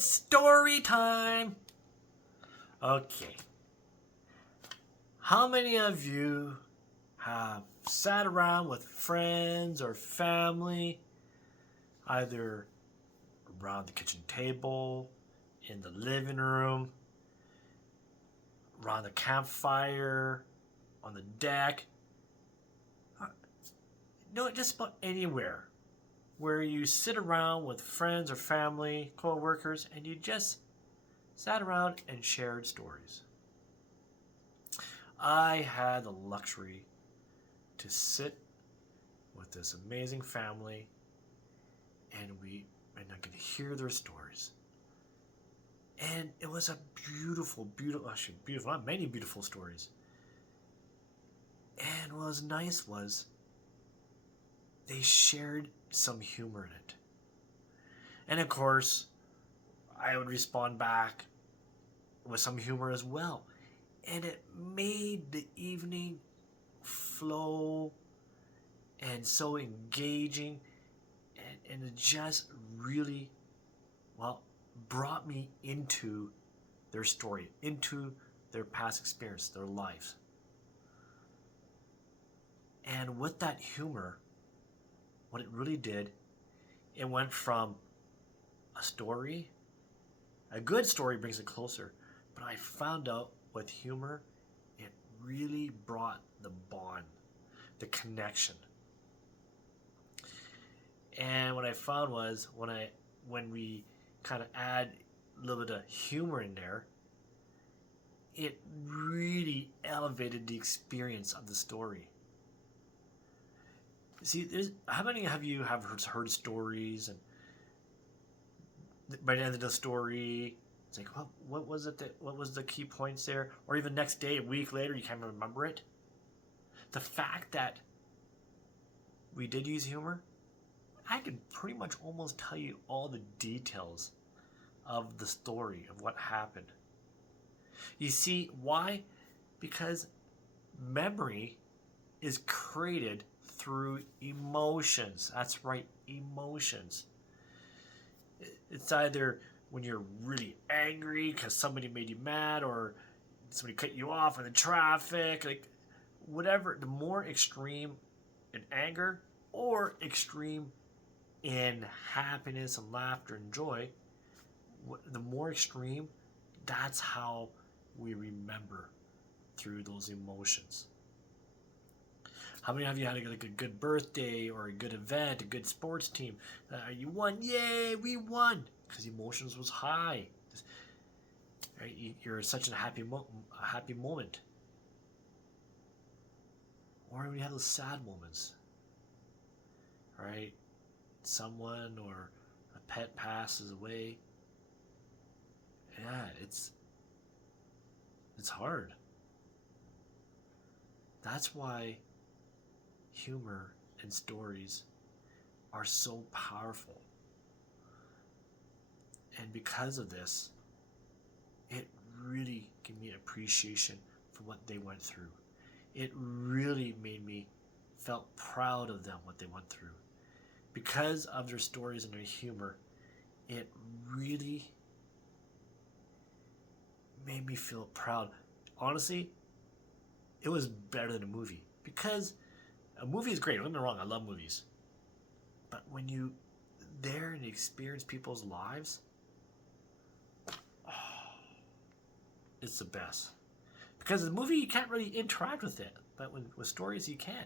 It's story time. Okay. How many of you have sat around with friends or family, either around the kitchen table, in the living room, around the campfire, on the deck, just about anywhere where you sit around with friends or family, co-workers, and you just sat around and shared stories? I had the luxury to sit with this amazing family, and I could hear their stories. And it was a beautiful, not many beautiful stories. And what was nice was they shared some humor in it. And of course, I would respond back with some humor as well. And it made the evening flow and so engaging, and it just really, brought me into their story, into their past experience, their lives. And with that humor, what it really did, it went from a story, a good story brings it closer, but I found out with humor, it really brought the bond, the connection. And what I found was when we kind of add a little bit of humor in there, it really elevated the experience of the story. See, how many of you have heard stories, and by the end of the story, it's like, what was it? What was the key points there? Or even next day, a week later, you can't remember it. The fact that we did use humor, I can pretty much almost tell you all the details of the story, of what happened. You see, why? Because memory is created through emotions. That's right, emotions. It's either when you're really angry because somebody made you mad, or somebody cut you off in the traffic, like whatever. The more extreme in anger or extreme in happiness and laughter and joy, the more extreme, that's how we remember, through those emotions. How many of you had a good birthday or a good event, a good sports team? You won, yay, we won, because emotions was high. Right? You're such a happy moment. Or we have those sad moments, right? Someone or a pet passes away. Yeah, it's hard. That's why humor and stories are so powerful. And because of this, it really gave me appreciation for what they went through. It really made me felt proud of them, what they went through. Because of their stories and their humor, it really made me feel proud. Honestly, it was better than a movie. Because a movie is great, don't get me wrong, I love movies. But when you there and experience people's lives, it's the best. Because the movie, you can't really interact with it, but with stories, you can.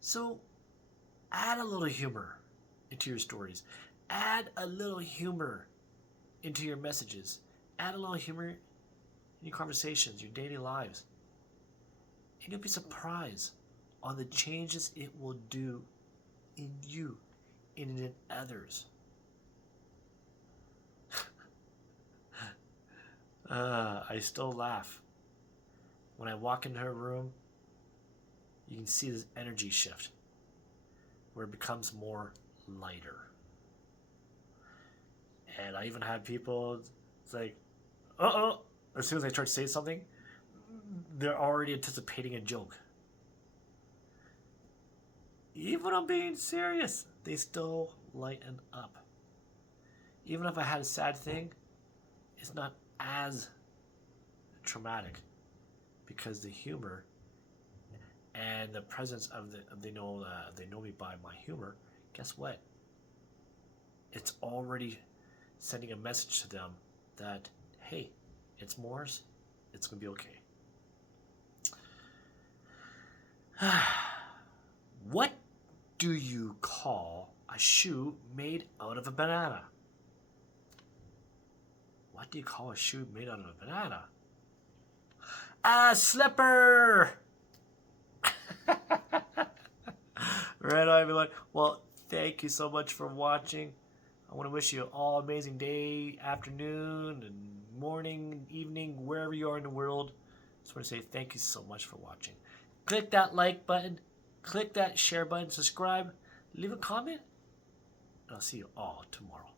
So, add a little humor into your stories. Add a little humor into your messages. Add a little humor in your conversations, your daily lives. And you'll be surprised on the changes it will do in you and in others. I still laugh. When I walk into her room, you can see this energy shift where it becomes more lighter. And I even had people, it's like, as soon as I try to say something, they're already anticipating a joke. Even when I'm being serious, they still lighten up. even if I had a sad thing, it's not as traumatic because the humor and the presence of they know me by my humor. Guess what? It's already sending a message to them that, hey, it's Morris. It's gonna be okay. What do you call a shoe made out of a banana? What do you call a shoe made out of a banana? A slipper! Right on, everyone. Well, thank you so much for watching. I want to wish you all amazing day, afternoon, and morning, evening, wherever you are in the world. Just want to say thank you so much for watching. Click that like button, click that share button, subscribe, leave a comment, and I'll see you all tomorrow.